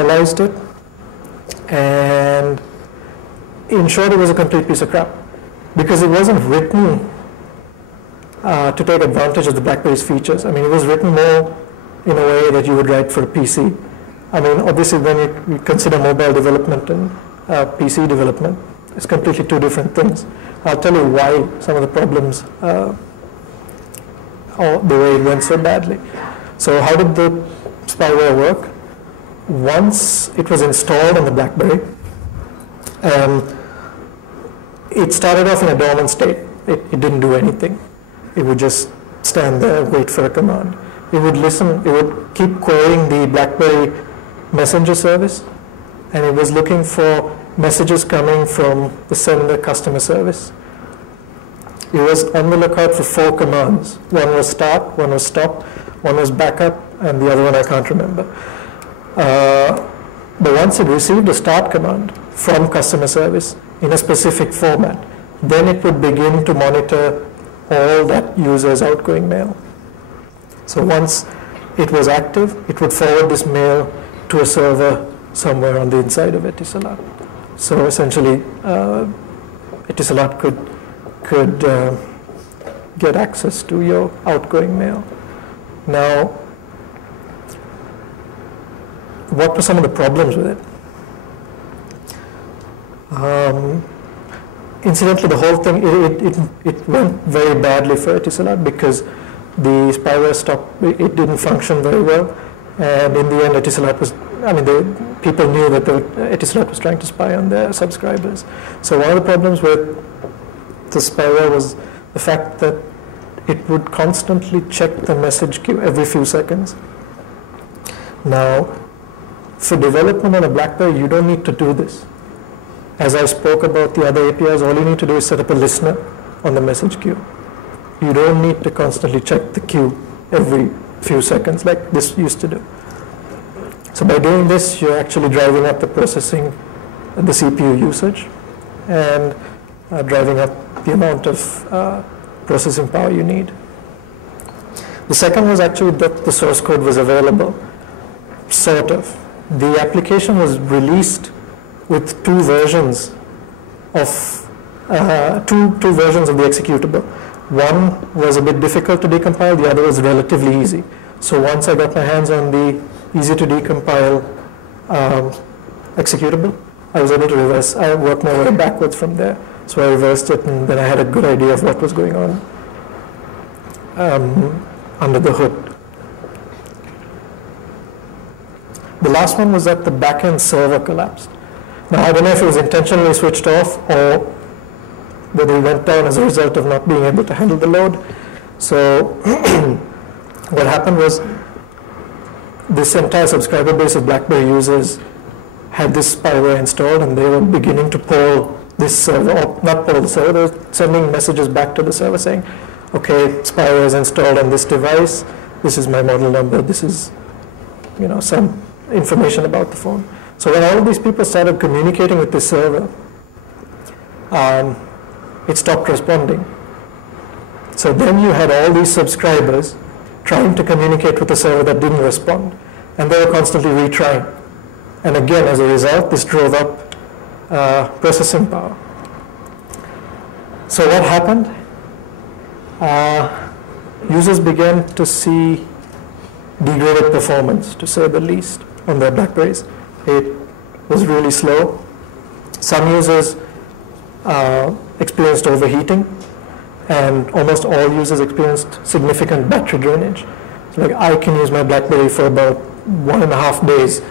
realized it, and in short, it was a complete piece of crap because it wasn't written to take advantage of the BlackBerry's features. I mean, it was written more in a way that you would write for a PC. I mean, obviously, when you consider mobile development and PC development, it's completely two different things. I'll tell you why some of the problems, or the way it went so badly. So how did the spyware work? Once it was installed on the BlackBerry, it started off in a dormant state. It didn't do anything. It would just stand there, wait for a command. It would listen, it would keep querying the BlackBerry messenger service, and it was looking for messages coming from the sender customer service. It was on the lookout for 4 commands. One was start, one was stop, one was backup, and the other one I can't remember. But once it received a start command from customer service in a specific format, then it would begin to monitor all that user's outgoing mail. So once it was active, it would forward this mail to a server somewhere on the inside of Etisalat. So essentially, Etisalat could get access to your outgoing mail. Now, what were some of the problems with it? Incidentally, the whole thing, it went very badly for Etisalat because the spyware stopped, it didn't function very well. And in the end, Etisalat was, people knew that Etisalat was trying to spy on their subscribers. So one of the problems with the spyware was the fact that it would constantly check the message queue every few seconds. Now, for development on a BlackBerry, you don't need to do this. As I spoke about the other APIs, all you need to do is set up a listener on the message queue. You don't need to constantly check the queue every few seconds like this used to do. So by doing this, you're actually driving up the processing, the CPU usage, and driving up the amount of processing power you need. The second was actually that the source code was available, sort of. The application was released with 2 versions of two versions of the executable. One was a bit difficult to decompile, the other was relatively easy. So once I got my hands on the easy to decompile executable, I was able to reverse. I worked my way backwards from there. So I reversed it, and then I had a good idea of what was going on under the hood. The last one was that the backend server collapsed. Now, I don't know if it was intentionally switched off or whether it went down as a result of not being able to handle the load. So what happened was this entire subscriber base of BlackBerry users had this spyware installed, and they were beginning to poll this server, or not poll the server, they were sending messages back to the server saying, okay, spyware is installed on this device, this is my model number, this is, some information about the phone. So when all of these people started communicating with the server, it stopped responding. So then you had all these subscribers trying to communicate with the server that didn't respond, and they were constantly retrying. And again, as a result, this drove up processing power. So what happened? Users began to see degraded performance, to say the least, on their BlackBerries. It was really slow. Some users experienced overheating, and almost all users experienced significant battery drainage. So like I can use my BlackBerry for about 1.5 days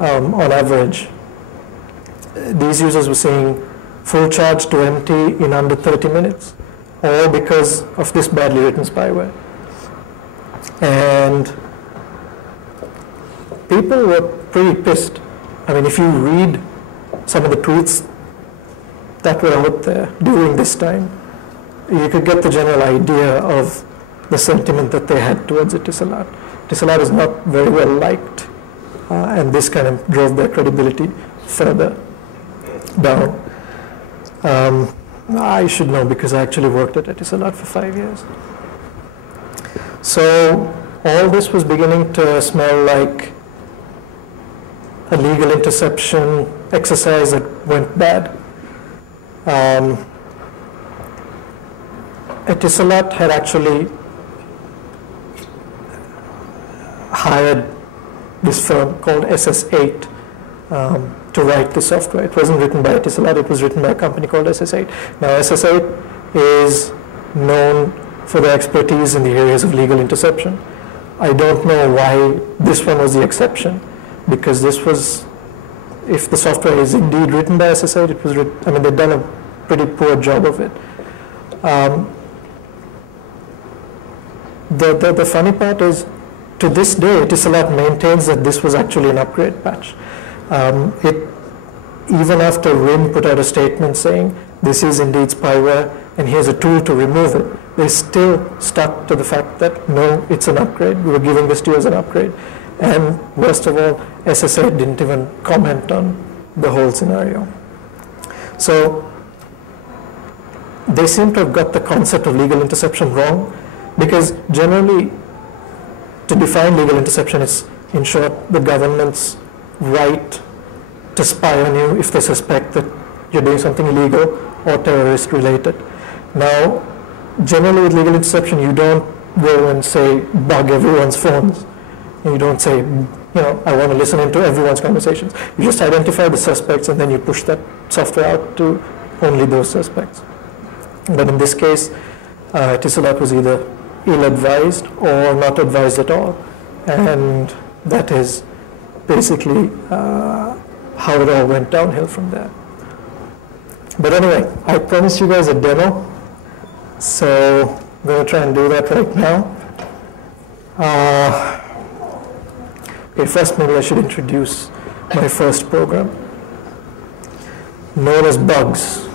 on average. These users were seeing full charge to empty in under 30 minutes, all because of this badly written spyware. And people were pretty pissed. I mean, if you read some of the tweets that were out there during this time, you could get the general idea of the sentiment that they had towards Etisalat. Etisalat is not very well liked, and this kind of drove their credibility further down. I should know because I actually worked at Etisalat for 5 years. So all this was beginning to smell like a legal interception exercise that went bad. Etisalat had actually hired this firm called SS8 to write the software. It wasn't written by Etisalat, it was written by a company called SS8. Now SS8 is known for their expertise in the areas of legal interception. I don't know why this one was the exception, because this was, if the software is indeed written by SS8, it was written, I mean, they've done a pretty poor job of it. The funny part is, to this day, Etisalat maintains that this was actually an upgrade patch. Even after RIM put out a statement saying this is indeed spyware and here's a tool to remove it, they still stuck to the fact that no, it's an upgrade. We were giving this to you as an upgrade. And worst of all, SSA didn't even comment on the whole scenario. So they seem to have got the concept of legal interception wrong, because generally to define legal interception is, in short, the government's right to spy on you if they suspect that you're doing something illegal or terrorist related. Now, generally with legal interception, you don't go and say bug everyone's phones. You don't say, I want to listen into everyone's conversations. You just identify the suspects and then you push that software out to only those suspects. But in this case, Etisalat was either ill-advised or not advised at all. And that is basically how it all went downhill from there. But anyway, I promised you guys a demo, so I'm going to try and do that right now. Okay, first maybe I should introduce my first program, known as bugs.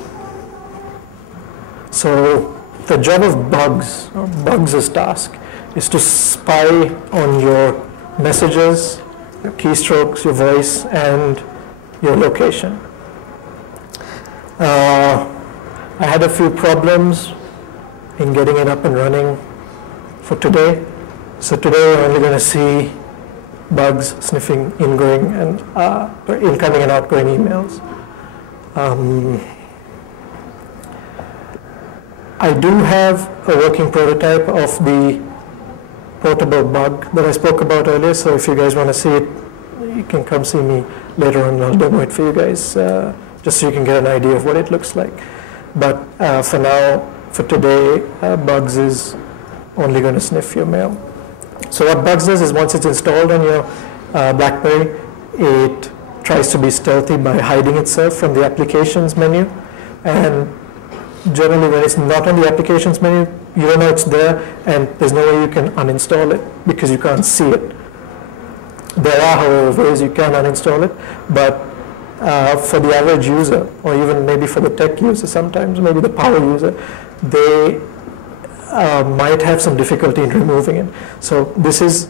So the job of bugs, or bugs' task, is to spy on your messages, your keystrokes, your voice, and your location. I had a few problems in getting it up and running for today. So today we're only going to see bugs sniffing ingoing and incoming and outgoing emails. I do have a working prototype of the portable bug that I spoke about earlier, so if you guys want to see it, you can come see me later on and I'll demo it for you guys, just so you can get an idea of what it looks like. But for now, for today, Bugs is only going to sniff your mail. So what Bugs does is, once it's installed on your BlackBerry, it tries to be stealthy by hiding itself from the applications menu. And generally when it's not on the applications menu, you don't know it's there, and there's no way you can uninstall it because you can't see it. There are, however, ways you can uninstall it, but for the average user, or even maybe for the tech user sometimes, maybe the power user, they might have some difficulty in removing it. So this is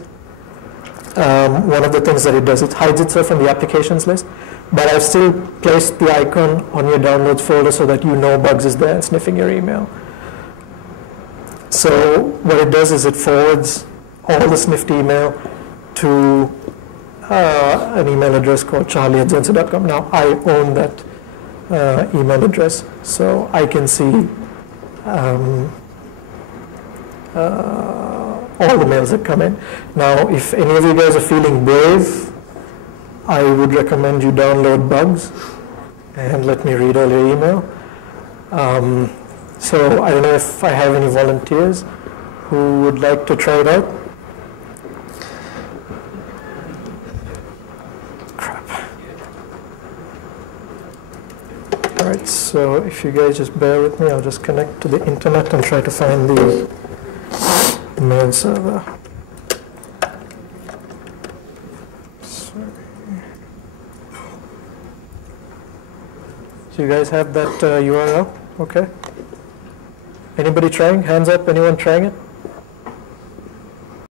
one of the things that it does. It hides itself from the applications list, but I've still placed the icon on your downloads folder so that you know Bugs is there and sniffing your email. So what it does is it forwards all the sniffed email to an email address called charlie@zenso.com. Now I own that email address, so I can see all the mails that come in. Now, if any of you guys are feeling brave, I would recommend you download Bugs and let me read all your email. So I don't know if I have any volunteers who would like to try it out. Alright, so if you guys just bear with me, I'll just connect to the internet and try to find the mail server. So you guys have that URL? Okay. Anybody trying? Hands up, anyone trying it?